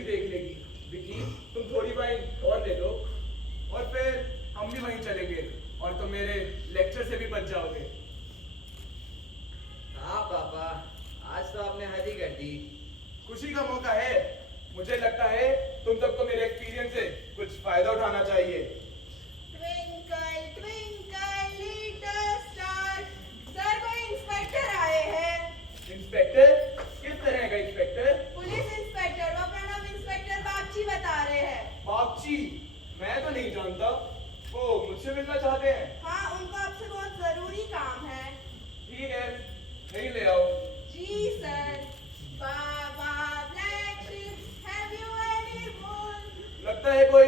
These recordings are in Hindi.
भी देख लेगी। विकी, तुम थोड़ी वाइन और ले लो और फिर हम भी वहीं चलेंगे और तुम मेरे लेक्चर से भी बच जाओगे। हाँ पापा, आज तो आपने हद ही कर दी। खुशी का मौका है। मुझे लगता है तुम सबको मेरे एक्सपीरियंस से कुछ फायदा उठाना चाहिए। Twinkle twinkle little star. Sir, कोई इंस्पेक्टर आए हैं। इंस्पेक्टर? किस तरह का इंस्पेक्टर? Police inspector. वो अपना नाम इंस्पेक्टर बागची बता रहे हैं। बागची? मैं तो नहीं जानता। वो मुझसे मिलना चाहते हैं? हाँ, उनको आपसे बहुत जरूरी काम है। ठीक है, नहीं ले आओ। जी sir. Baa baa black sheep, have you any wool? लगता है कोई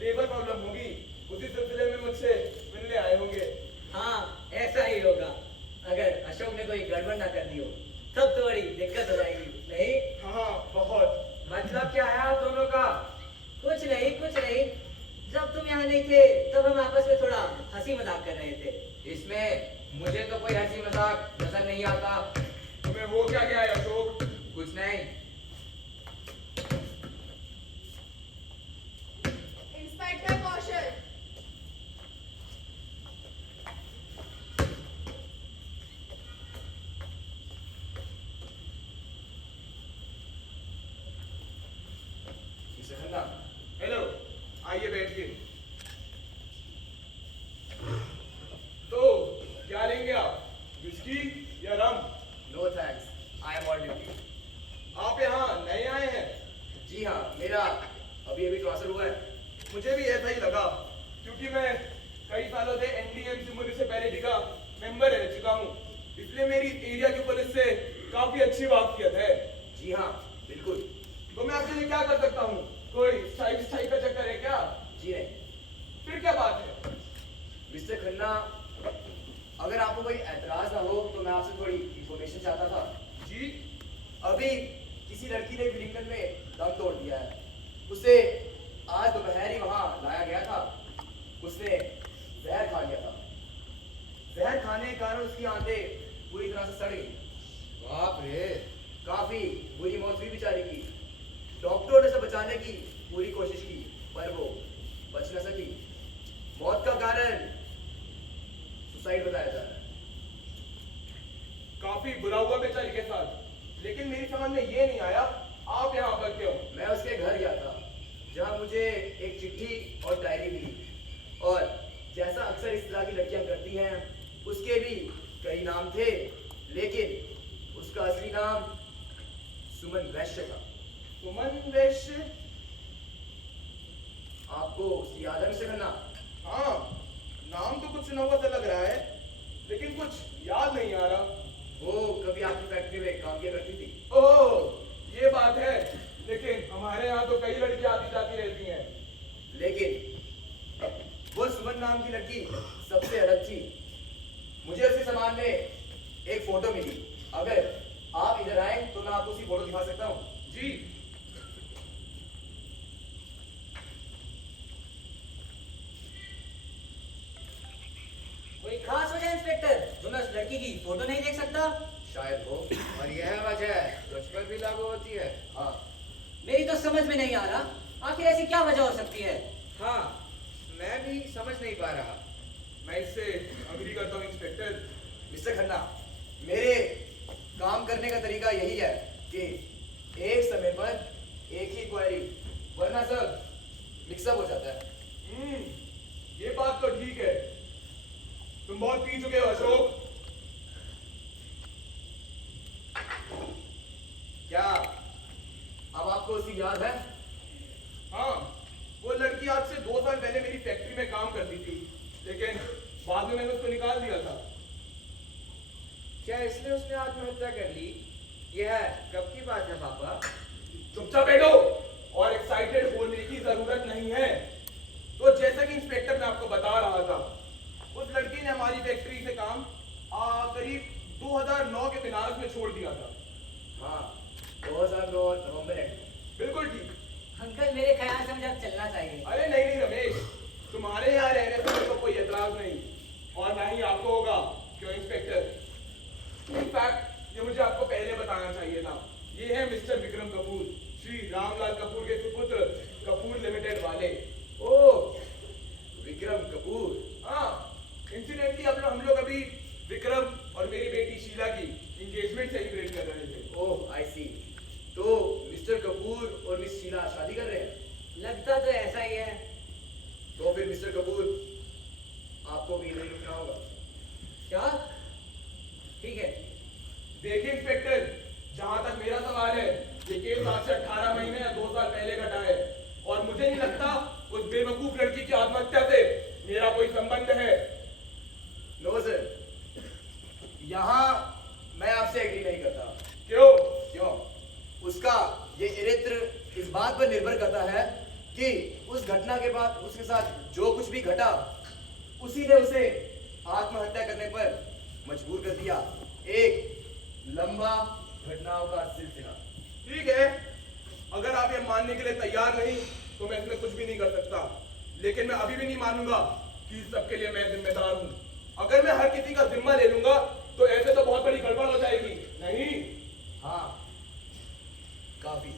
लेबर प्रॉब्लम होगी, उसी सिलसिले में मुझसे मिलने आए होंगे। हाँ, ऐसा ही होगा। अगर अशोक ने कोई गड़बड़ ना कर दी हो तब तो बड़ी दिक्कत हो जाएगी, नहीं? हाँ, बहुत। मतलब क्या है आप दोनों का? कुछ नहीं, कुछ नहीं। जब तुम यहाँ नहीं थे तब हम आपस में थोड़ा हंसी मजाक कर रहे थे। इसमें मुझे तो कोई हंसी मजाक नजर नहीं आता। तुम्हें हो क्या गया है अशोक? कुछ नहीं। इंस्पेक्टर कौशल। हेलो, आइए बैठिए। तो क्या लेंगे आप, विस्की या rum? No thanks, I am on duty. आप यहाँ नए आए हैं? जी हाँ, मेरा अभी अभी ट्रांसफर हुआ है। मुझे भी ऐसा ही लगा, क्योंकि मैं कई सालों से एनडीएमसी म्युनिसिपैलिटी का मेंबर रह चुका हूँ, इसलिए मेरी एरिया की पुलिस से काफी अच्छी वाकफियत है। जी हाँ, बिल्कुल। तो मैं आपके लिए क्या कर सकता हूँ? कोई स्ट्राइक का चक्कर है क्या? जी नहीं। फिर क्या बात है? मिस्टर खन्ना, अगर आपको कोई एतराज ना हो तो मैं आपसे थोड़ी इंफॉर्मेशन चाहता था। जी? अभी किसी लड़की ने विलिंगटन में दम तोड़ दिया है। उसे आज दोपहर ही वहां लाया गया था। उसने जहर खा लिया था। जहर खाने के कारण उसकी आंतें पूरी तरह से सड़ गई। बाप रे, काफी बुरी मौत हुई बेचारी की। डॉक्टर ने उसे बचाने की पूरी कोशिश की पर वो बच न सकी। मौत का कारण सुसाइड बताया जा रहा है। काफी बुरा हुआ बेचारी के साथ, लेकिन मेरी समझ में ये नहीं आया आप यहाँ पर क्यों? मैं उसके घर गया था जहां मुझे एक चिट्ठी और डायरी मिली, और जैसा अक्सर इस तरह की लड़कियां करती हैं, उसके भी कई नाम थे, लेकिन उसका असली नाम सुमन वैश्य था। सुमन वैश्य? आपको उसकी याद है मिस्टर खन्ना? हाँ, नाम तो कुछ सुना हुआ सा लग रहा है, लेकिन कुछ याद नहीं आ रहा। वो कभी आपकी फैक्ट्री में काम किया करती थी। ओह, ये बात है। लेकिन हमारे यहाँ तो कई लड़कियां आती जाती रहती हैं। लेकिन वो सुमन नाम की लड़की सबसे अलग थी। मुझे उसके सामान में एक फोटो मिली। अगर आप इधर आए तो मैं आपको उसकी फोटो दिखा सकता हूँ। जी। कोई खास वजह इंस्पेक्टर जो मैं उस लड़की की फोटो नहीं देख सकता? शायद हो, और यह वजह तुझ पर भी लागू होती है। हाँ। मेरी तो समझ में नहीं आ रहा आखिर ऐसी क्या वजह हो सकती है। हाँ, मैं भी समझ नहीं पा रहा। मैं इससे अग्री करता हूँ इंस्पेक्टर। मिस्टर खन्ना, मेरे काम करने का तरीका यही है कि एक समय पर एक ही क्वेरी, वरना सब मिक्सअप हो जाता है। ये बात तो ठीक है। तुम बहुत पी चुके हो अशोक। क्या अब आपको उसकी याद है? हाँ, वो लड़की आज से 2 साल पहले मेरी फैक्ट्री में काम करती थी, लेकिन बाद में मैंने उसको निकाल दिया था। क्या इसलिए उसने आत्महत्या कर ली? यह कब की बात है पापा? चुपचाप बैठो और एक्साइटेड होने की जरूरत नहीं है। तो जैसा कि इंस्पेक्टर मैं आपको बता रहा था, उस लड़की ने हमारी फैक्ट्री से काम करीब 2009 के बनारस में छोड़ दिया था। हाँ, 2009 नवंबर एंड। बिल्कुल ठीक। अंकल, मेरे ख्याल से मुझे अब चलना चाहिए। अरे नहीं नहीं रमेश, तुम्हारे यहाँ रहने से मेरे को कोई एतराज नहीं, और ना ही आपको होगा। क्यों इंस्पेक्टर? इनफैक्ट ये मुझे आपको पहले बताना चाहिए था। ये है मिस्टर विक्रम कपूर, श्री रामलाल कपूर के सुपुत्र कपूर लिमिटेड वाले। ओह, विक्रम कपूर। हाँ, इंसिडेंटली हम लोग अभी विक्रम और मेरी बेटी शीला की एंगेजमेंट सेलिब्रेट कर रहे थे। ओह, आई सी। तो मिस्टर कपूर और मिस शीला शादी कर रहे हैं? लगता तो ऐसा ही है। तो फिर मिस्टर कपूर, आपको भी नहीं रुकना होगा। क्या? ठीक है। देखिए इंस्पेक्टर, जहां तक मेरा सवाल है, ये केस आज से 18 महीने या 2 साल पहले घटा है और मुझे नहीं लगता उस बेवकूफ लड़की की आत्महत्या से मेरा कोई संबंध है। नो सर, यहाँ मैं आपसे एग्री नहीं करता। क्यों? क्यों? उसका ये चरित्र इस बात पर निर्भर करता है कि उस घटना के बाद उसके साथ जो कुछ भी घटा, उसी ने उसे आत्महत्या करने पर मजबूर कर दिया। एक लंबा घटनाओं का सिलसिला। ठीक है, अगर आप ये मानने के लिए तैयार नहीं तो मैं इसमें कुछ भी नहीं कर सकता, लेकिन मैं अभी भी नहीं मानूंगा कि इस सब के लिए मैं जिम्मेदार हूं। अगर मैं हर किसी का जिम्मा ले लूंगा तो ऐसे तो बहुत बड़ी गड़बड़ हो जाएगी। नहीं? हाँ, काफी।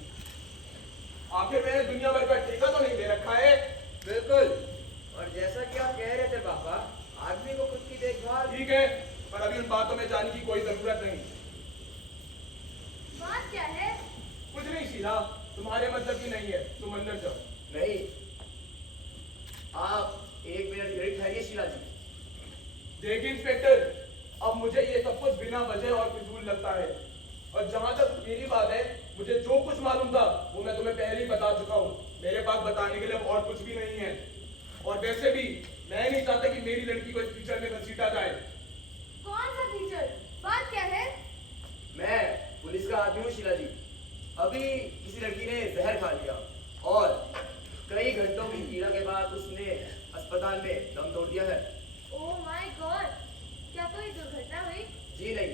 आखिर मैंने दुनिया भर का ठेका तो नहीं दे रखा है। बिल्कुल। और जैसा कि आप कह रहे थे पापा, आदमी को खुद की देखभाल। ठीक है, पर अभी उन बातों में जाने की कोई जरूरत नहीं। बात क्या है? कुछ नहीं शीला, तुम्हारे मतलब की नहीं है, तुम अंदर जाओ। नहीं, आप एक मिनट यही ठहरिए शीला जी। देखिए इंस्पेक्टर, अब मुझे ये सब कुछ बिना वजह और फिजूल लगता है, और जहां तक मेरी बात है, मुझे जो कुछ मालूम था वो मैं तुम्हें पहले ही बता चुका हूँ। मेरे पास बताने के लिए अब और कुछ भी नहीं है। और वैसे भी मैं नहीं चाहता कि मेरी लड़की को इस कीचड़ में घसीटा जाए। कौन सा टीचर? बात क्या है? मैं पुलिस का आदमी हूँ शीला जी। अभी किसी लड़की ने जहर खा लिया और कई घंटों की पीड़ा के बाद उसने अस्पताल में दम तोड़ दिया है। Oh my God! क्या कोई दुर्घटना हुई? जी नहीं,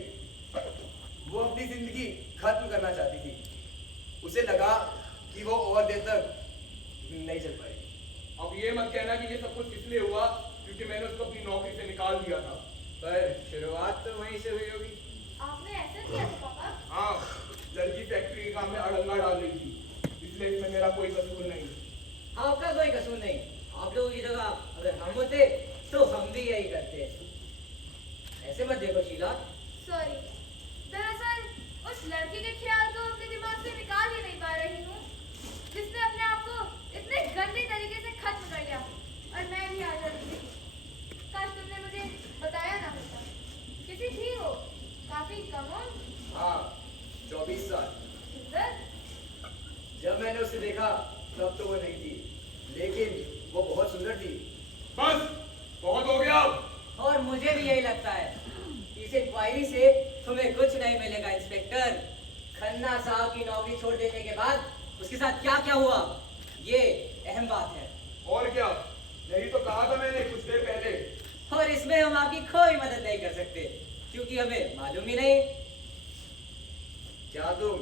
वो अपनी जिंदगी खत्म करना चाहती थी। उसे लगा कि वो और देर तक नहीं चल पाएगी। अब ये मत कहना कि ये सब कुछ इसलिए हुआ क्योंकि मैंने उसको अपनी नौकरी से निकाल दिया था। पर शुरुआत तो वहीं से हुई होगी। आपने ऐसा किया था पापा? हाँ, लड़की फैक्ट्री के काम में अड़ंगा डाल रही थी, इसलिए इसमें मेरा कोई कसूर नहीं। आपका कोई कसूर नहीं। आप लोगों की जगह अगर हम होते तो हम भी यही करते। ऐसे मत देखो शीला। सॉरी, दरअसल उस लड़की के ख्याल को अपने दिमाग से निकाल ही नहीं पा रही हूँ, जिसने अपने आप को इतने गंदे तरीके से खत्म कर लिया। और मैं भी हाजिर थी। काश तुमने मुझे बताया ना होता। किसी थी वो, काफी कम उम्र, हाँ, 24 साल। सुंदर। जब मैंने उसे देखा तब तो वो नहीं थी, लेकिन वो बहुत सुंदर थी। बस, बहुत हो गया अब। और मुझे भी यही लगता है। इस इंक्वायरी से तुम्हें कुछ नहीं मिलेगा इंस्पेक्टर। खन्ना साहब की नौकरी छोड़ देने के बाद उसके साथ क्या क्या हुआ, ये अहम बात है। और क्या, यही तो कहा था मैंने कुछ देर पहले। और इसमें हम आपकी कोई मदद नहीं कर सकते क्योंकि हमें मालूम ही नहीं। क्या तुम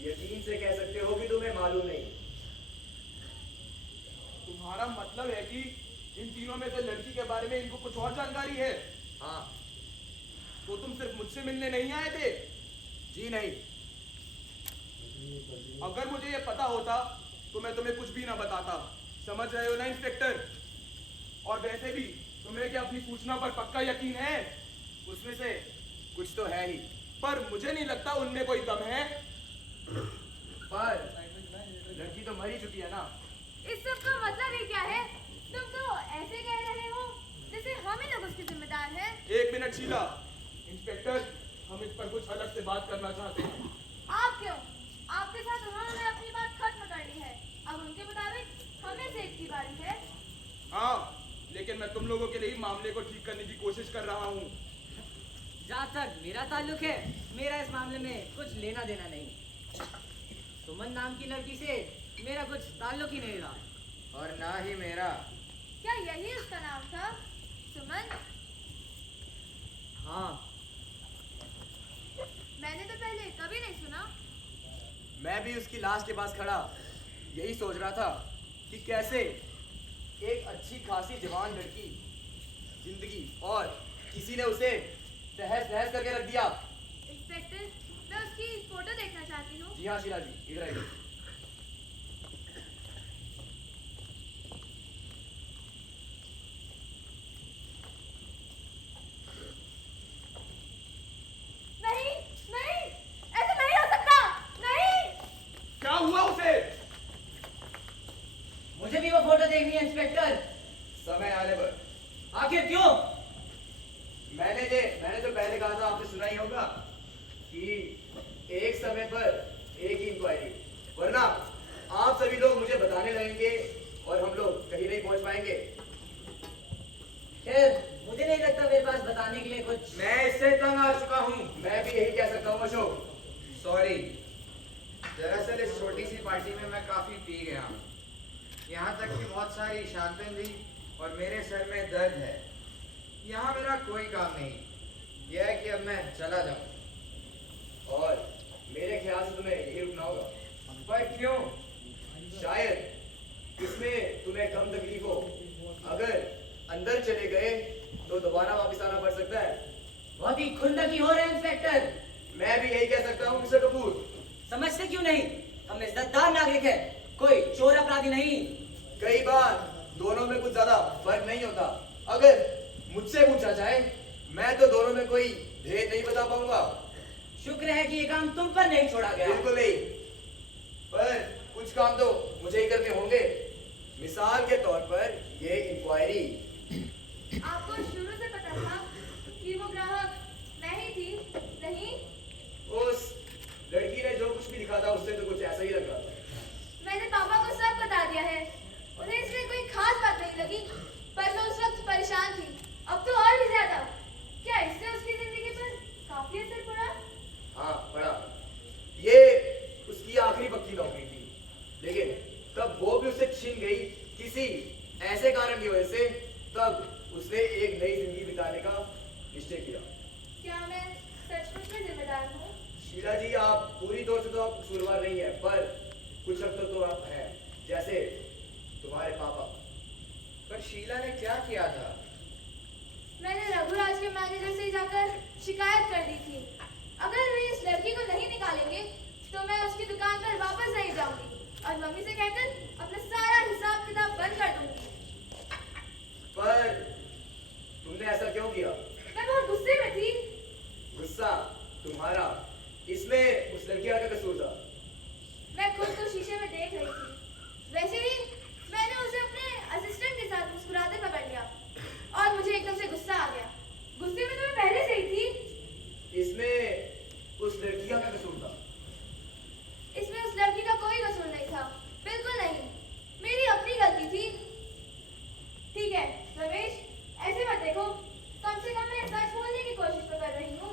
यकीन से कह सकते हो कि तुम्हें मालूम नहीं? तुम्हारा मतलब है कि इन तीनों में से लड़की के बारे में इनको कुछ और जानकारी है? हाँ। तो तुम सिर्फ मुझसे मिलने नहीं आए थे? जी नहीं। अगर मुझे ये पता होता तो मैं तुम्हें कुछ भी ना बताता। समझ रहे हो ना इंस्पेक्टर? और वैसे भी तुम्हें क्या अपनी सूचना पर पक्का यकीन है? उसमें से कुछ तो है ही, पर मुझे नहीं लगता उनमें कोई दम है। पर लड़की तो मर ही चुकी है ना। इस सब का मतलब ही क्या है? तुम तो ऐसे कह रहे हो जैसे हम ही लोग उसके जिम्मेदार हैं। एक मिनट शीला, इंस्पेक्टर, हम इस पर कुछ अलग से बात करना चाहते हैं। आप क्यों? आपके साथ उन्होंने अपनी बात खत्म कर ली है। अब उनके मुताबिक हमें से एक की बारी है। हाँ, लेकिन मैं तुम लोगों के लिए ही मामले को ठीक करने की कोशिश कर रहा हूँ। जहाँ तक मेरा ताल्लुक है, मेरा इस मामले में कुछ लेना देना नहीं। सुमन नाम की लड़की से मेरा कुछ ताल्लुक ही नहीं रहा। और ना ही मेरा। क्या यही उसका नाम था? सुमन? हाँ। मैंने तो पहले कभी नहीं सुना। मैं भी उसकी लाश के पास खड़ा यही सोच रहा था कि कैसे एक अच्छी खासी जवान लड़की जिंदगी और किसी ने उसे तहस नहस करके रख दिया। इंस्पेक्टर, मैं उसकी फोटो देखना चाहती हूँ। जी हाँ शीला जी, इधर आइए। नहीं नहीं, ऐसा नहीं हो सकता, नहीं। क्या हुआ उसे? मुझे भी वो फोटो देखनी है इंस्पेक्टर। समय आने पर। आखिर क्यों? मैंने तो पहले कहा था, आपने सुना ही होगा कि एक समय पर एक ही इंक्वायरी, वरना आप सभी लोग मुझे बताने लगेंगे और हम लोग कहीं नहीं पहुंच पाएंगे। खैर, मुझे नहीं लगता मेरे पास बताने के लिए कुछ। मैं इससे तंग आ चुका हूँ। मैं भी यही कह सकता हूँ अशोक। सॉरी, दरअसल इस छोटी सी पार्टी में मैं काफी पी गया हूँ। यहाँ तक कि बहुत सारी शांतें भी और मेरे सर में दर्द है। यहाँ मेरा कोई काम नहीं। यह है कि अब मैं चला जाऊँ। और मेरे ख्याल से तुम्हें यही रुकना होगा। पर क्यों? शायद इसमें तुम्हें कम तकलीफ हो। अगर अंदर चले गए तो दोबारा वापस आना पड़ सकता है। बहुत ही खुंदकी हो रहे हैं इंस्पेक्टर। मैं भी यही कह सकता हूँ मिस्टर कपूर। समझते क्यों नहीं? हम इज्जतदार नागरिक हैं, कोई चोर अपराधी नहीं। कई बार दोनों में कुछ ज्यादा फर्क नहीं होता। अगर मुझसे पूछा जाए, मैं तो दोनों में कोई भेद नहीं बता पाऊंगा। शुक्र है कि ये काम तुम पर नहीं छोड़ा गया। बिल्कुल नहीं, पर कुछ काम तो मुझे ही करने होंगे। मिसाल के तौर पर ये इंक्वायरी। आपको शुरू से पता था कि वो ग्राहक मैं ही थी, नहीं? उस लड़की ने जो कुछ भी लिखा था उससे तो कुछ ऐसा ही लग रहा था। मैंने पापा को सब बता दिया है। उन्हें इसमें कोई खास बात नहीं लगी, पर मैं उस वक्त परेशान थी। अब तो और भी ज्यादा। क्या इससे उसकी जिंदगी पर काफी असर पड़ा? हाँ पड़ा। ये उसकी आखिरी पक्की नौकरी थी, लेकिन तब वो भी उससे छिन गई किसी ऐसे कारण की वजह से। तब उसने एक नई जिंदगी बिताने का निश्चय किया। क्या मैं सचमुच में जिम्मेदार हूँ? शीला जी, आप पूरी तौर से तो आप कसूरवार नहीं है, पर कुछ हद तक तो आप हैं, जैसे तुम्हारे पापा। पर शीला ने क्या किया था? मैंने रघुराज के मैनेजर से जाकर शिकायत कर दी थी। अगर वे इस लड़की को नहीं निकालेंगे तो मैं उसकी दुकान पर वापस नहीं जाऊंगी और मम्मी से कहकर अपना सारा हिसाब किताब बंद कर दूंगी। पर तुमने ऐसा क्यों किया? मैं बहुत गुस्से में थी। गुस्सा तुम्हारा, इसमें उस लड़की का क्या कसूर था? मैं खुद को शीशे में देख रही थी। वैसे ही मैंने उसे अपने असिस्टेंट के साथ मुस्कुराते पकड़ लिया और मुझे एकदम से गुस्सा आ गया। गुस्से में तो मैं पहले से ही थी। इसमें उस लड़की का क्या कसूर था? इसमें उस लड़की का कोई कसूर नहीं था, बिल्कुल नहीं। मेरी अपनी गलती थी। ठीक है रमेश, ऐसे मत देखो। कम से कम मैं सच बोलने की कोशिश तो कर रही हूँ।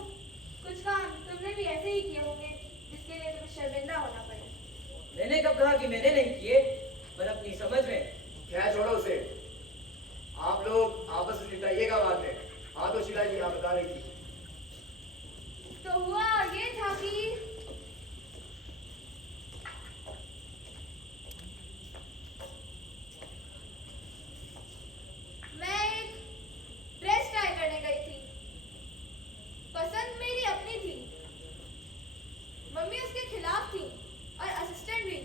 कुछ काम तुमने भी ऐसे ही किए होंगे जिसके लिए तुम्हें शर्मिंदा होना पड़े। मैंने कब कहा कि मैंने नहीं किए, पर अपनी समझ में। खैर छोड़ो उसे, आप लोग आपस में निपटाइएगा बाद में। हाँ तो शीला जी, आप बता रही थी। तो हुआ ये था कि मैं एक ड्रेस ट्राई करने गई थी। पसंद मेरी अपनी थी। मम्मी उसके खिलाफ थी और असिस्टेंट भी,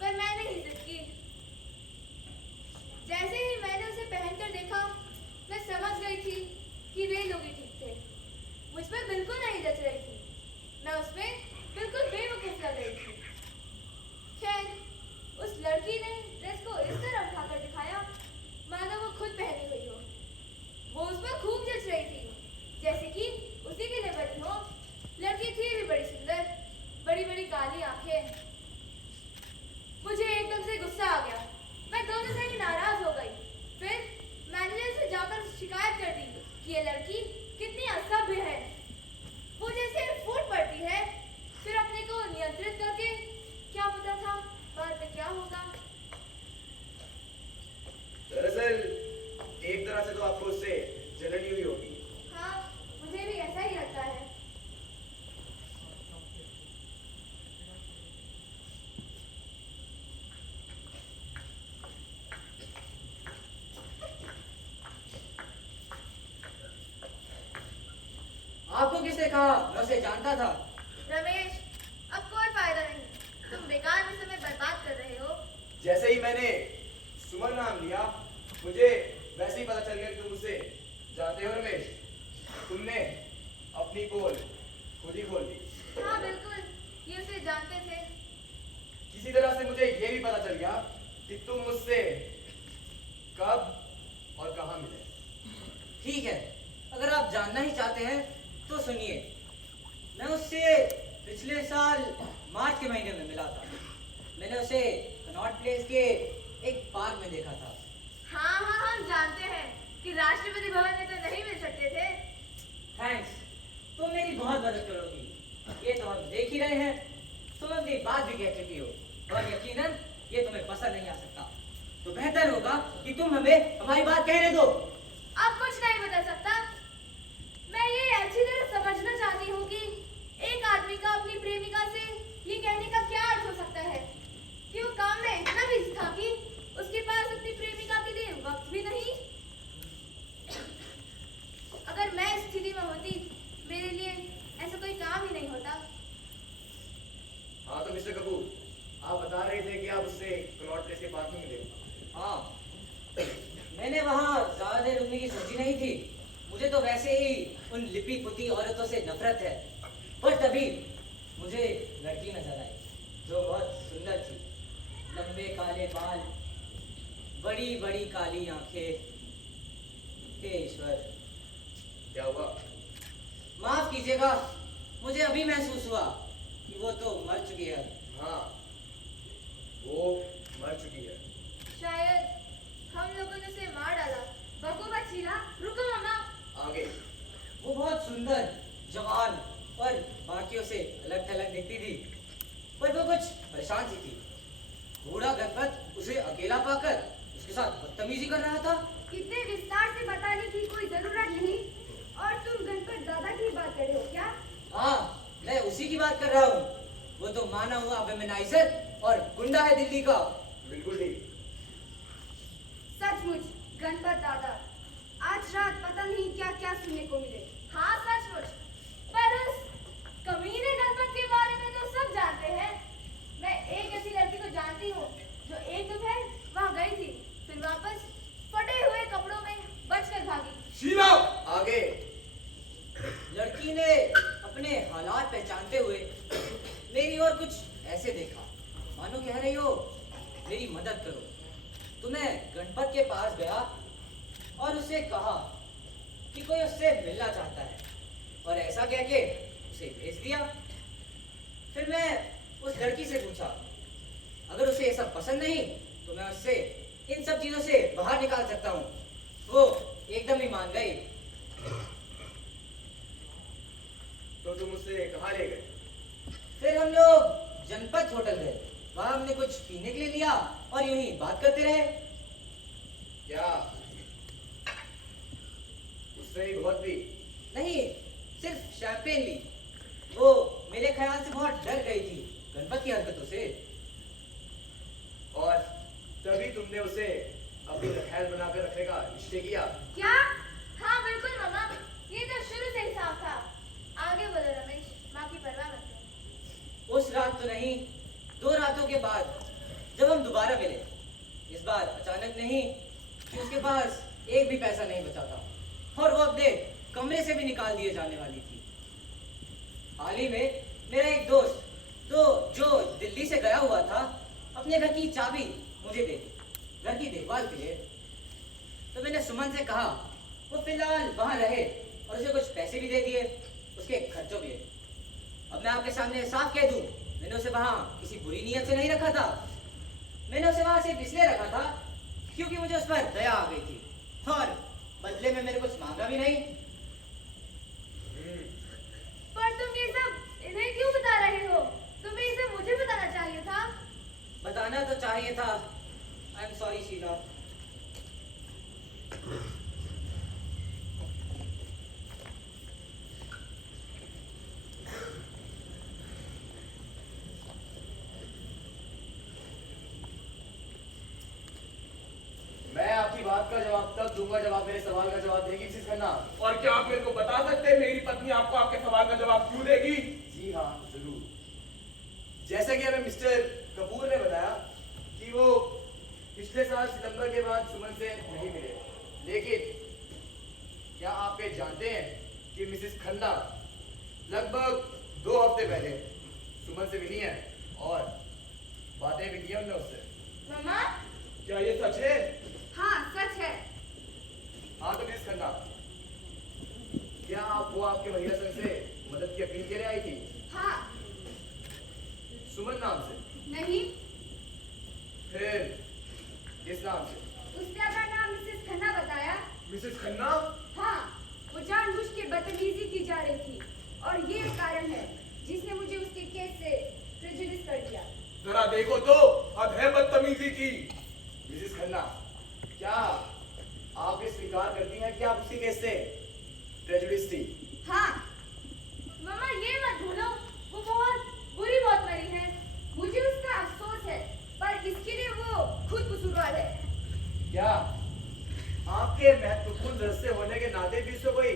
पर मैंने ही जिद की। जैसे ही मैंने उसे पहनकर देखा, मैं समझ गई थी कि वे लोग ही ठीक थे। मुझ पर बिल्कुल नहीं जच रही थी। मैं उसमें बिल्कुल बेवकूफ लग रही थी। खैर, उस लड़की ने ड्रेस को इस तरह उठाकर दिखाया मानो वो खुद पहनी हुई हो। वो उस पर खूब जच रही थी, जैसे कि उसी के लिए बनी हो। लड़की थी भी बड़ी सुंदर, बड़ी बड़ी काली आंखें। मुझे एकदम से गुस्सा आ गया। मैं दोनों से ही नाराज हो गई। फिर मैनेजर से जाकर शिकायत कर दी कि ये लड़की कितनी असभ्य है। वो जैसे फूट पड़ती है, फिर अपने को नियंत्रित करके, क्या पता था बाद में क्या होगा। दरअसल एक तरह से तो आपको उससे जलन हुई होगी। हाँ, मुझे भी ऐसा ही लगता है। आपको किसने कहा? मैं उसे जानता था। रमेश, अब कोई फायदा नहीं। जैसे ही मैंने सुमन नाम लिया, मुझे वैसे ही पता चल गया कि तुम मुझसे जानते हो रमेश। तुमने अपनी पोल खुद ही खोल दी। हाँ बिल्कुल, ये उसे जानते थे। किसी तरह से मुझे ये भी पता चल गया कि तुम मुझसे कब और कहाँ मिले। ठीक है, अगर आप जानना ही चाहते हैं तो सुनिए। मैं उससे पिछले साल मार्च के महीने में मिला था। मैंने उसे कनॉट प्लेस के एक पार्क में देखा था। हाँ हाँ, हम जानते हैं कि राष्ट्रपति भवन में तो नहीं मिल सकते थे। थैंक्स, तुम मेरी बहुत मदद करोगी। ये तो हम देख ही रहे हैं। तुम अपनी बात भी कह चुकी हो और यकीनन ये तुम्हें पसंद नहीं आ सकता। तो बेहतर होगा कि तुम हमें हमारी बात कहने दो। अब कुछ नहीं बता सकता। मैं ये अच्छी तरह समझना चाहती हूँ कि एक आदमी का अपनी प्रेमिका से ये कहने का क्या अर्थ हो सकता है कि वो काम में इतना बिजी था कि उसके पास अपनी प्रेमिका के लिए वक्त भी नहीं। अगर मैं इस स्थिति में होती, मेरे लिए ऐसा कोई काम ही नहीं होता। हाँ तो मिस्टर कपूर, आप बता रहे थे कि आप उससे कनॉट प्लेस के पार्क में मिले। हाँ, मैंने वहाँ ज्यादा देर रुकने की सोची नहीं थी। मुझे तो वैसे ही उन लिपी पुती औरतों से नफरत है। पर तभी मुझे लड़की नजर आई जो बहुत सुंदर थी। लंबे काले बाल, बड़ी बड़ी काली आंखें। हे ईश्वर, क्या हुआ? माफ कीजिएगा, मुझे अभी महसूस हुआ कि वो तो मर चुकी है। हाँ, वो मर चुकी है। शायद हम लोगों ने उसे मार डाला। बकोबा चीला, रुको मामा। आगे। वो बहुत सुंदर, जवान और बाकियों से अलग थलग दिखती थी, पर वो कुछ परेशान सी थी। बूढ़ा गणपत उसे अकेला पाकर उसके साथ बदतमीजी कर रहा था। इतने विस्तार से बताने की कोई जरूरत नहीं। और तुम गणपत दादा की बात कर रहे हो क्या? हाँ, मैं उसी की बात कर रहा हूँ। वो तो माना हुआ वेमेनाइजर और गुंडा है दिल्ली का। बिल्कुल ठीक। सचमुच गणपत दादा, आज रात पता नहीं क्या क्या सुनने को मिले। हाँ सचमुच, पर उस कमीने गणपत के बारे में तो सब जानते हैं। मैं एक ऐसी लड़की को जानती हूँ जो एक दोपहर वहाँ गई थी, फिर वापस फटे हुए कपड़ों में बचकर भागी। शीला, आगे। लड़की ने अपने हालात पहचानते हुए मेरी ओर कुछ ऐसे देखा, मानो कह रही हो मेरी मदद करो। तो मैं गणपत के पास गया और उससे कहा कि कोई उससे मिलना चाहता है, और ऐसा कह के उसे भेज दिया। फिर मैं उस लड़की से पूछा, अगर उसे ये सब पसंद नहीं तो मैं उससे इन सब चीजों से बाहर निकाल सकता हूँ। वो एकदम ही मान गई। तो तुम उससे कहाँ ले गए? फिर हम लोग जनपद होटल गए। वहां हमने कुछ पीने के लिए लिया और यूं ही बात करते रहे। क्या उससे ही बहुत भी? नहीं, सिर्फ शैंपेन ली। वो मेरे ख्याल से बहुत डर गई थी गणपत की हरकतों से। और तभी तुमने उसे अपनी रखैल बनाकर रखने का निश्चय किया। क्या? हाँ बिल्कुल मामा, ये तो शुरू से ही साफ था। आगे बोलो रमेश, माँ की परवाह मत करो। उस रात तो नहीं, 2 रातों के बाद जब हम दोबारा मिले, इस बार अचानक नहीं कि उसके पास एक भी पैसा नहीं बचा था और वो अपने कमरे से भी निकाल दिए जाने वाली थी। हाल ही में मेरा एक दोस्त जो दिल्ली से गया हुआ था, अपने घर की चाबी मुझे दे दी घर की देखभाल के लिए। तो मैंने सुमन से कहा वो फिलहाल वहां रहे और उसे कुछ पैसे भी दे दिए उसके खर्चों के लिए। अब मैं आपके सामने साफ कह दूं, मैंने उसे वहां किसी बुरी नीयत से नहीं रखा था। मैंने उसे वहां सिर्फ इसलिए रखा था क्योंकि मुझे उस पर दया आ गई थी और बदले में मैंने कुछ मांगा भी नहीं। पर तुम ये सब इन्हें क्यों बता रहे हो? तुम्हें ये सब मुझे बताना चाहिए था। बताना तो चाहिए था। I am sorry Sheela. मैं आपकी बात का जवाब तब दूंगा जब आप मेरे सवाल का जवाब देगी मिसेस खन्ना। और क्या आप मेरे को बता सकते हैं मेरी पत्नी आपको आपके सवाल का जवाब क्यों देगी? जी हाँ जरूर। जैसा कि हमें मिस्टर कपूर ने बताया कि वो पिछले साल सितंबर के बाद सुमन से नहीं मिले, लेकिन क्या आप ये जानते हैं कि मिसेस खन्ना लगभग 2 हफ्ते पहले सुमन से मिली हैं और बातें भी की हैं उन्होंने उससे। मम्मा, क्या ये सच है? हाँ सच है। हाँ तो मिसेस खन्ना, क्या आप वो आपके महिला संघ से मदद की अपील के लिए आई थी? हाँ। सुमन नाम से? नहीं, फिर किस नाम से? उसने अपना नाम मिसेस खन्ना बताया। मिसेस खन्ना? हाँ, वो जानबूझ के बदतमीजी की जा रही थी और ये कारण है जिसने मुझे उसके केस से प्रेजुडिस कर दिया। जरा देखो तो, अब है बदतमीजी की। मिसेस खन्ना, क्या आप ये स्वीकार करती हैं कि आप उसके केस से प्रेजुडिस थी? हाँ, मम्मा ये मत भूलो, वो बहुत बुरी मौत मरी है। मुझे उसका अफसोस है, पर इसके लिए वो खुद कसूरवार है। क्या आपके महत्वपूर्ण सदस्य होने के नाते भी उसको कोई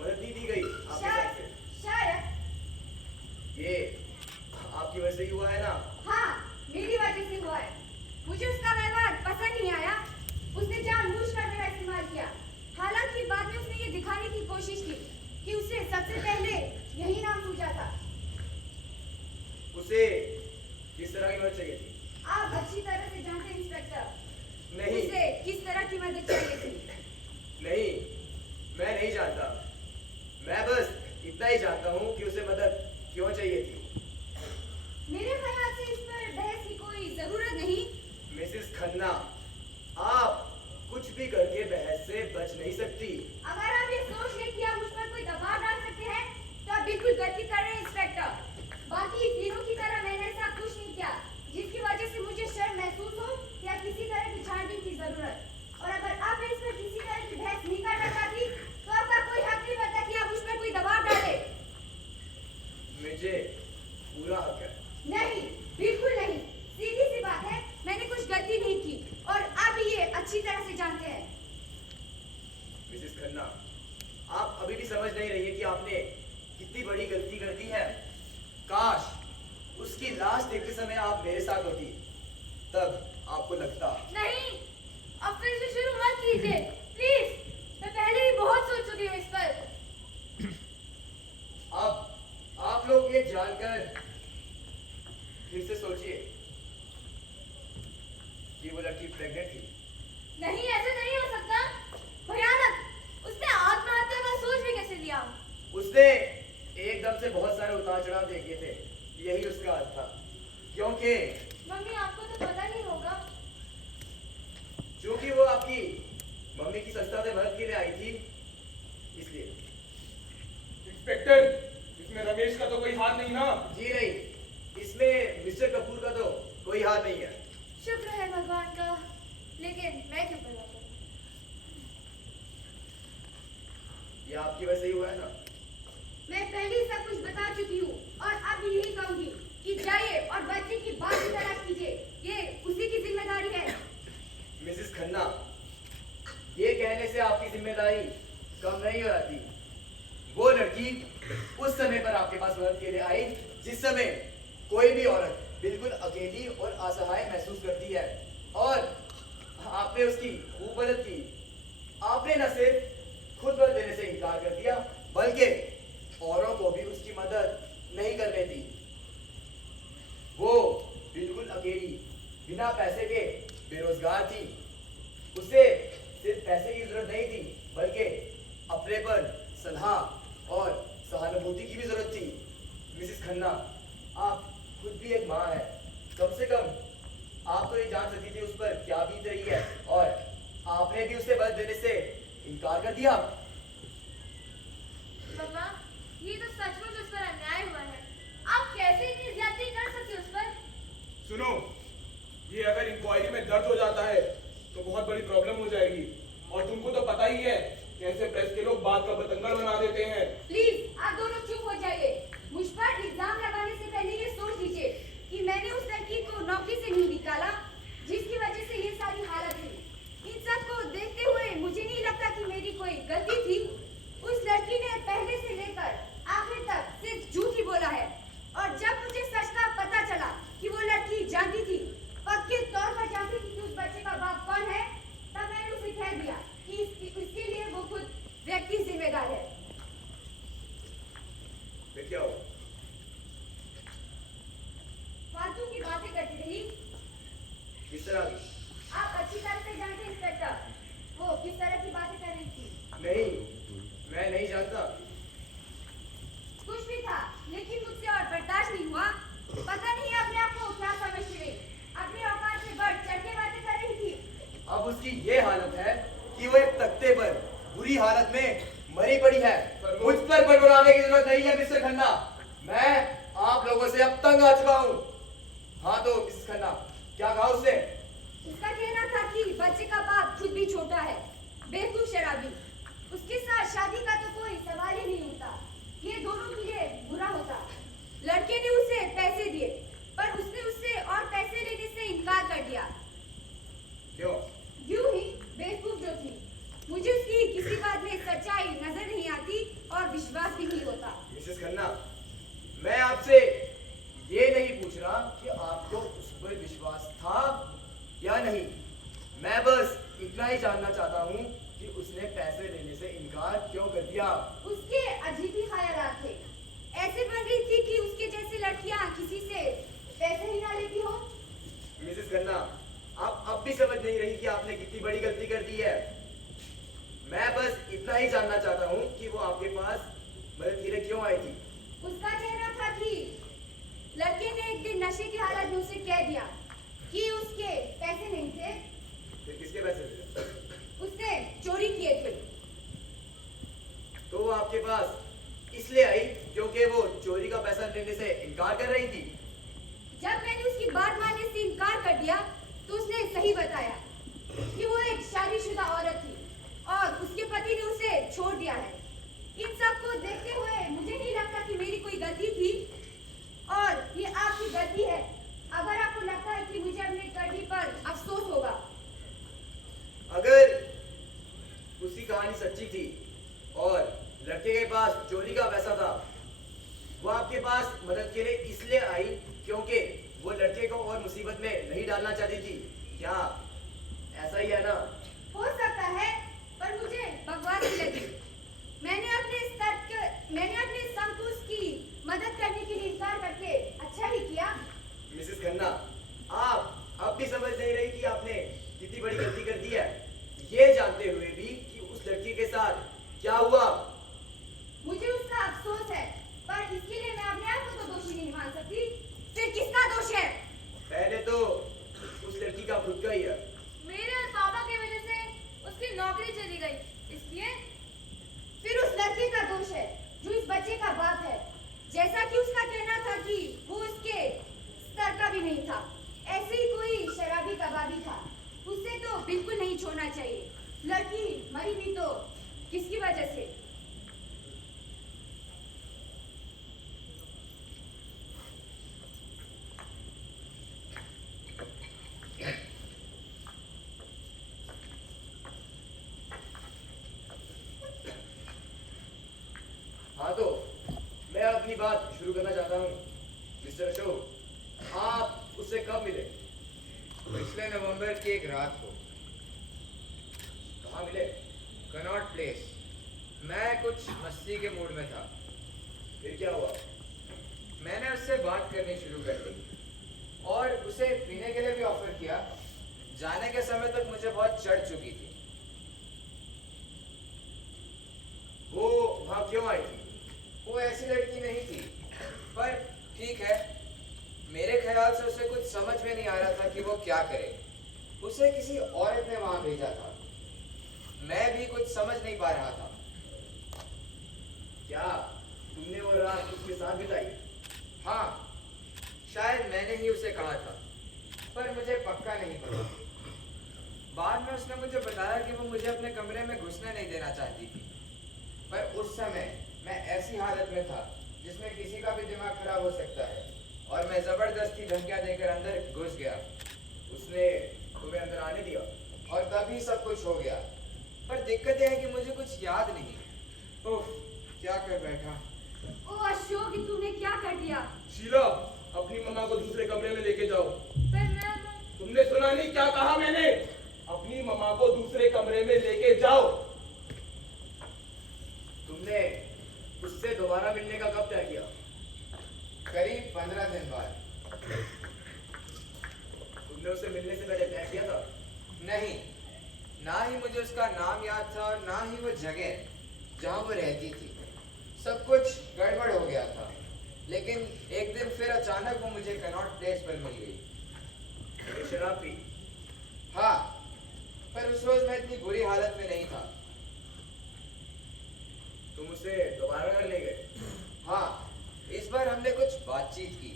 मदद नहीं दी गई आपके साथ से? शायद। ये आपकी वजह से ही हुआ है ना? हाँ, मेरी वजह से हुआ है। मुझे उसका व्यवहार पसंद नहीं आया। उसने जानबूझकर मेरा इस्तेमाल किया। हालांकि बाद में उसने ये दिखाने की कोशिश की कि उसे सबसे पहले यही नाम सूझा था। उसे किस तरह की मदद चाहिए थी? आप अच्छी तरह से जानते हैं इंस्पेक्टर। नहीं। उसे किस तरह की मदद चाहिए थी? नहीं, मैं नहीं जानता। मैं बस इतना ही जानता हूँ कि उसे मदद क्यों चाहिए थी। मेरे ख्याल से इस पर बहस की कोई जरूरत नहीं। मिसेस खन्ना, आप कुछ भी करके बहस से बच नहीं सकती। अगर आप ये सोच लें कि आप मुझ पर कोई दबाव डाल सकते हैं, तो आप बिल्कुल गलती कर रहे हैं इंस्पेक्टर। बाकी तीनों की तरह मैंने ऐसा कुछ नहीं किया जिसकी वजह से मुझे शर्म महसूस हो या किसी तरह की छानबीन की जरूरत। और अगर आप इस पर किसी तरह की बहस नहीं करना चाहती, तो आपका कोई हक नहीं बनता कि आप मुझ पर कोई दबाव डाले। मुझे पूरा हक है। नहीं, बिल्कुल नहीं। सीधी सी बात है, मैंने कुछ गलती नहीं की और आप ये अच्छी तरह से जानते हैं। मिसेस खन्ना, आप अभी भी समझ नहीं रही है कि आपने कितनी बड़ी गलती कर दी है। काश उसकी लाश देखते समय आप मेरे साथ होती, तब आपको लगता। नहीं, अब फिर से शुरू मत कीजिए प्लीज। मैं पहले ही बहुत सोच चुकी हूँ इस पर। अब आप लोग ये जानकर फिर से सोचिए कि वो लड़की प्रेग्नेंट थी। नहीं, ऐसा नहीं हो सकता। भयानक। उसने आत्महत्या का सोच भी कैसे लिया? उसने एकदम से बहुत सारे उतार चढ़ाव देखे थे, यही उसका अर्थ था। क्योंकि मम्मी, आपको तो पता ही होगा। क्योंकि वो आपकी मम्मी की संस्था से मदद के लिए आई थी, इसलिए। इंस्पेक्टर, इसमें रमेश का तो कोई हाथ नहीं ना? जी नहीं, इसमें मिस्टर कपूर का तो कोई हाथ नहीं है। शुक्र है भगवान का, लेकिन मैं क्यों कर रहा हूँ? ये आपकी वजह से ही हुआ है ना? मैं पहले ही सब कुछ बता चुकी हूँ और अब भी यही कहूंगी कि जाइए और बच्चे की बात की तलाश कीजिए। ये उसी की जिम्मेदारी है। मिसेस खन्ना, ये कहने से आपकी जिम्मेदारी कम नहीं हो जाती। वो लड़की उस समय पर आपके पास मदद के लिए आई जिस समय कोई भी औरत बिल्कुल अकेली और असहाय महसूस करती है, और आपने उसकी खूब मदद की। आपने न सिर्फ खुद मदद देने से इनकार कर दिया, बल्कि औरों को भी उसकी मदद नहीं करने दी। वो बिल्कुल अकेली, बिना पैसे के बेरोजगार थी। उसे सिर्फ पैसे की जरूरत नहीं थी, बल्कि अपनेपन, सलाह और सहानुभूति की भी जरूरत थी। मिसेस खन्ना, आप खुद भी एक माँ है। कम से कम आप तो ये जान सकती थी उस पर क्या बीत रही है, और आपने भी उसे मदद देने से इनकार कर दिया। मम्मा, ये तो सचमुच उस पर अन्याय हुआ है। आप कैसे इतनी ज्यादती कर सकते हो उस पर? सुनो, ये अगर इंक्वायरी में दर्ज हो जाता है तो बहुत बड़ी प्रॉब्लम हो जाएगी। और तुमको तो पता ही है कैसे प्रेस के लोग बात का बतंगड़ बना देते हैं। प्लीज आप दोनों चुप हो जाइए। मुझ पर इल्जाम लगाने से पहले ये सोच लीजिए कि मैंने उस लड़की को नौकरी से नहीं निकाला जिसकी वजह से ये सारी हालत हुई। इन सब को देखते हुए मुझे नहीं लगता कि मेरी कोई गलती थी। उस लड़की ने पहले से लेकर आखिर तक सिर्फ झूठ ही बोला है, और जब मुझे सच का पता चला कि वो लड़की जानती थी, पक्के तौर पर जानती थी कि उस किस तरह की? आप अच्छी तरह से जानते हैं इंस्पेक्टर, वो किस तरह की बातें कर रही थी। नहीं, मैं नहीं जानता। कुछ भी था, लेकिन मुझसे और बर्दाश्त नहीं हुआ। पता नहीं अपने आप को क्या समझती रही, अपनी औकात से बढ़ चढ़ के बातें कर रही थी। अब उसकी ये हालत है कि वो एक तख्ते पर बुरी हालत में मरी पड़ी है। मुझ पर बड़बड़ाने की जरूरत नहीं है मिस्टर खन्ना। मैं आप लोगों से अब तंग आ चुका हूँ। हाँ तो मिसेस खन्ना, क्या कहा उसने? उसका कहना था कि बच्चे का बाप खुद भी छोटा है, बेवकूफ शराबी। उसके साथ शादी का तो कोई सवाल ही नहीं होता। ये दोनों के लिए बुरा होता। लड़के ने उसे पैसे दिए, पर उसने उससे और पैसे लेने से इनकार कर दिया। क्यों? यूं ही बेवकूफ जो थी। मुझे उसकी किसी बात में सच्चाई नजर नहीं आती और विश्वास भी नहीं होता। मिसेस खन्ना, मैं आपसे ये नहीं पूछ रहा कि आपको उस पर विश्वास था या नहीं। मैं बस इतना ही जानना चाहता हूँ कि उसने पैसे लेने से इनकार क्यों कर दिया। उसके अजीब ही ख्यालात थे। ऐसे बन रही थी कि उसके जैसी लड़कियां किसी से पैसे ही ना लेती हो। मिसेस खन्ना, आप अब भी समझ नहीं रही कि आपने कितनी बड़ी गलती कर दी है। मैं बस इतना ही जानना चाहता हूँ कि वो आपके पास मदद के लिए क्यों आई थी। उसका कहना था कि लड़के ने एक दिन नशे की हालत में उसे कह दिया कि उसके पैसे नहीं थे, फिर किसके पैसे थे? उसने चोरी किए थे। तो वो आपके पास इसलिए आई क्योंकि वो चोरी का पैसा लेने से इनकार कर रही थी। जब मैंने उसकी बात मानने से इनकार कर दिया तो उसने सही बताया कि वो एक शादीशुदा औरत थी और उसके पति ने उसे छोड़ दिया है। इन सब को देखते हुए मुझे नहीं लगता कि मेरी कोई गलती थी और ये आपकी गलती है। अगर आपको लगता है कि मुझे अपनी गलती पर अफसोस होगा। अगर उसकी कहानी सच्ची थी और लड़के के पास चोरी का पैसा था, वो आपके पास मदद के लिए इसलिए आई क्योंकि वो लड़के को और मुसीबत में नहीं डालना चाहती थी। क्या ऐसा ही है ना? हो सकता है, पर मुझे बकवास ही लगी। मैंने अपने संकोच की मदद करने के लिए इनकार करके अच्छा ही किया। मिसेस खन्ना, आप अब भी समझ नहीं रही कि आपने कितनी बड़ी गलती कर दी है, ये जानते हुए भी कि उस लड़की के साथ क्या हुआ। मुझे उसका अफसोस है, पर इसके लिए मैं अपने आप को तो दोषी नहीं मान सकती। फिर किसका दोष है? पहले तो उस लड़की का खुद का ही है। मेरे और पापा की वजह से उसकी नौकरी चली गई, इसलिए फिर उस लड़के का दोष है जो इस बच्चे का बाप है। जैसा कि उसका कहना था कि वो उसके स्तर का भी नहीं था, ऐसे ही कोई शराबी कबाबी था। उसे तो बिल्कुल नहीं छोड़ना चाहिए। लड़की मरी भी तो किसकी वजह से? हाँ तो मैं अपनी बात शुरू करना चाहता हूँ। मिस्टर अशोक, आप उससे कब मिले? पिछले नवंबर की एक रात को कहाँ मिले? Connaught place. मैं कुछ मस्ती के मूड में था। फिर क्या हुआ? मैंने उससे बात करनी शुरू कर दी और उसे पीने के लिए भी ऑफर किया। जाने के समय तक मुझे बहुत चढ़ चुकी थी। वो वहाँ क्यों आई थी? वो ऐसी लड़की नहीं थी, पर ठीक है, मेरे ख्याल से उसे कुछ समझ में नहीं आ रहा था कि वो क्या करे। उसे किसी औरत ने वहां भेजा था। मैं भी कुछ समझ नहीं पा रहा था। क्या तुमने वो रात उसके साथ बिताई? हाँ, शायद मैंने ही उसे कहा था, पर मुझे पक्का नहीं पता। बाद में उसने मुझे बताया कि वो मुझे अपने कमरे में घुसने नहीं देना चाहती थी, पर उस समय मैं ऐसी हालत में था जिसमें किसी का भी दिमाग खराब हो सकता है, और मैं जबरदस्ती धमकियां देकर अंदर घुस गया। उसने तुम्हें अंदर आने दिया? और तभी सब कुछ हो गया। पर दिक्कत यह है कि मुझे कुछ याद नहीं। उफ, क्या कर बैठा। ओ अशोक, तूने क्या कर दिया? शीला, अपनी मम्मा को दूसरे कमरे में लेके जाओ। पर मैं तुमने सुना नहीं क्या कहा मैंने? अपनी मम्मा को दूसरे कमरे में लेके जाओ। तुमने उससे दोबारा मिलने का कब तय किया? करीब 15 दिन बाद। तुमने तुमने उससे मिलने से पहले तय किया था? नहीं, ना ही मुझे उसका नाम याद था और ना ही वो जगह जहाँ वो रहती थी। सब कुछ गड़बड़ हो गया था, लेकिन एक दिन फिर अचानक वो मुझे कनॉट प्लेस पर मिल गई। तुमने शराब पी? हाँ, पर उस रोज मैं इतनी बुरी हालत में नहीं था। तुम उसे दोबारा घर ले गए? हाँ, इस बार हमने कुछ बातचीत की।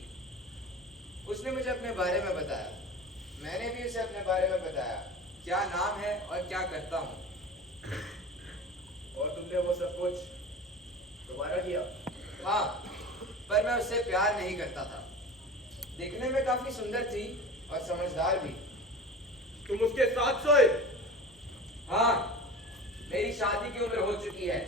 उसने मुझे अपने बारे में बताया, मैंने भी उसे अपने बारे में बताया, क्या नाम है और क्या करता हूँ। और तुमने वो सब कुछ दोबारा किया? हाँ, पर मैं उससे प्यार नहीं करता था। दिखने में काफी सुंदर थी और समझदार भी। तुम उसके साथ सोए? हाँ, मेरी शादी की उम्र हो चुकी है,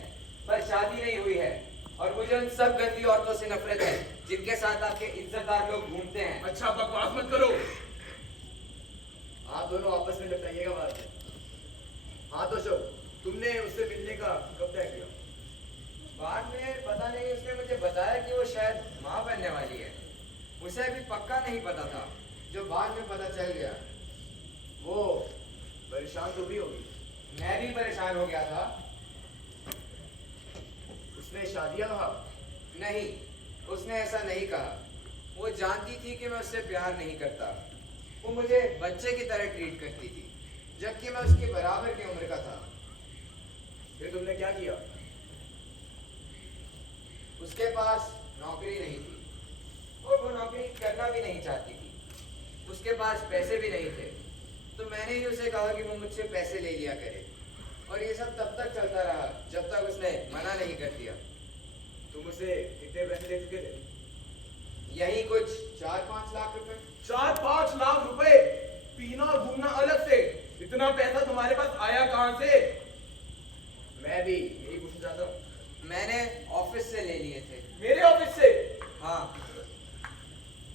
पर शादी नहीं हुई है और मुझे उन सब गंदी औरतों से नफरत है जिनके साथ आपके इज्जतदार लोग घूमते हैं। अच्छा बकवास मत करो। आप दोनों आपस में निपटाइएगा बात। हाँ तो शो, तुमने उससे मिलने का कब तय किया? बाद में पता नहीं, उसने मुझे बताया कि वो शायद माँ बनने वाली है। उसे अभी पक्का नहीं पता था, जो बाद में पता चल गया। वो परेशान तो भी होगी। मैं भी परेशान हो गया था। उसने शादियां कहा? नहीं, उसने ऐसा नहीं कहा। वो जानती थी कि मैं उससे प्यार नहीं करता। वो मुझे बच्चे की तरह ट्रीट करती थी, जबकि मैं उसके बराबर की उम्र का था। फिर तुमने क्या किया? उसके पास नौकरी नहीं थी और वो नौकरी करना भी नहीं चाहती थी। उसके पास पैसे भी नहीं थे, तो मैंने ही उसे कहा कि वो मुझसे पैसे ले लिया करे। और ये सब तब तक चलता रहा जब तक उसने मना नहीं कर दिया। तुम उसे कितने पैसे दे चुके थे? यही कुछ 4-5 लाख रुपए। 4-5 लाख रुपए? पीना और घूमना अलग से, इतना पैसा तुम्हारे पास आया कहां से? मैं भी यही पूछना चाहता हूँ। मैंने ऑफिस से ले लिए थे। मेरे ऑफिस से? हाँ।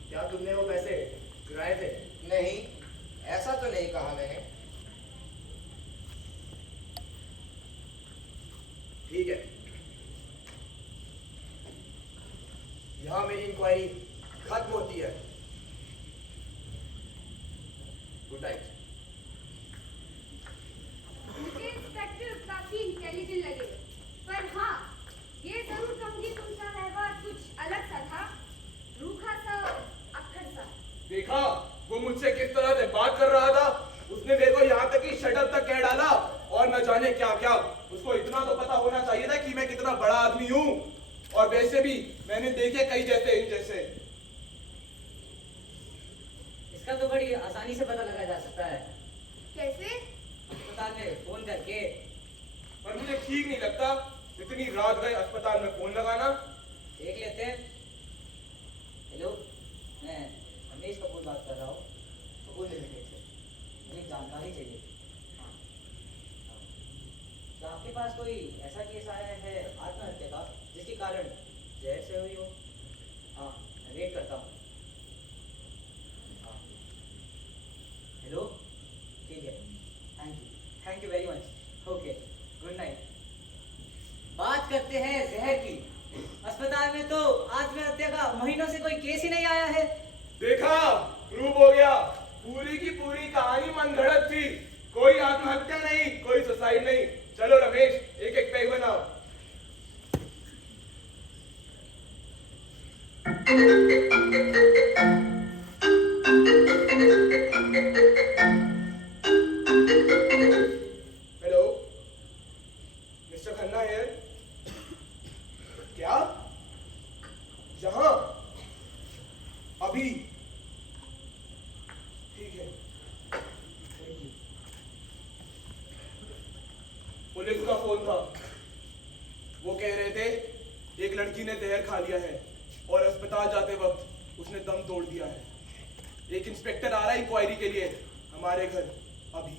क्या तुमने वो पैसे चुराए थे? नहीं, ऐसा तो नहीं कहा मैंने। ठीक है, यहाँ मेरी इंक्वायरी खत्म होती है। Good night. मुझे इंस्पेक्टर काफी इंटेलिजेंट लगे, पर हाँ, ये जरूर कहूंगी कि उनका व्यवहार कुछ अलग सा था, रूखा सा, अक्खड़ सा। देखा वो मुझसे किस तरह से बात कर रहा था। उसने मेरे को यहाँ तक कि शटर तक कह डाला और न जाने क्या क्या। उसको इतना तो पता होना चाहिए था कि मैं कितना बड़ा आदमी हूँ। और वैसे भी मैंने देखे कई जैसे इन जैसे। इसका तो बड़ी आसानी से पता लगा जा सकता है, कैसे? अस्पताल में फोन करके। पर मुझे ठीक नहीं लगता इतनी रात गए अस्पताल में फोन लगाना। देख लेते हैं। हेलो, मैं रमेश कपूर बात कर रहा हूँ, कपूर लिमिटेड से। मुझे जानकारी चाहिए। हाँ, हाँ। क्या आपके पास कोई ऐसा केस आया है आत्महत्या का जिसके कारण जहर से हुई हो? हाँ, मैं वेट करता हूँ। हाँ, हेलो, ठीक है, thank you very much. Okay, good night. बात करते हैं जहर की। अस्पताल में तो आत्महत्या का महीनों से कोई केस ही नहीं आया है। देखा, प्रूव हो गया। पूरी की पूरी कहानी मनगढ़ंत थी। कोई आत्महत्या नहीं, कोई सुसाइड नहीं। चलो रमेश, एक एक पैक बनाओ। Hello, mister Khanna here. क्या? यहाँ? अभी? ठीक है, थैंक यू। पुलिस का फोन था। वो कह रहे थे एक लड़की ने जहर खा लिया है और अस्पताल जाते वक्त उसने दम तोड़ दिया है। एक इंस्पेक्टर आ रहा है इंक्वायरी के लिए हमारे घर अभी।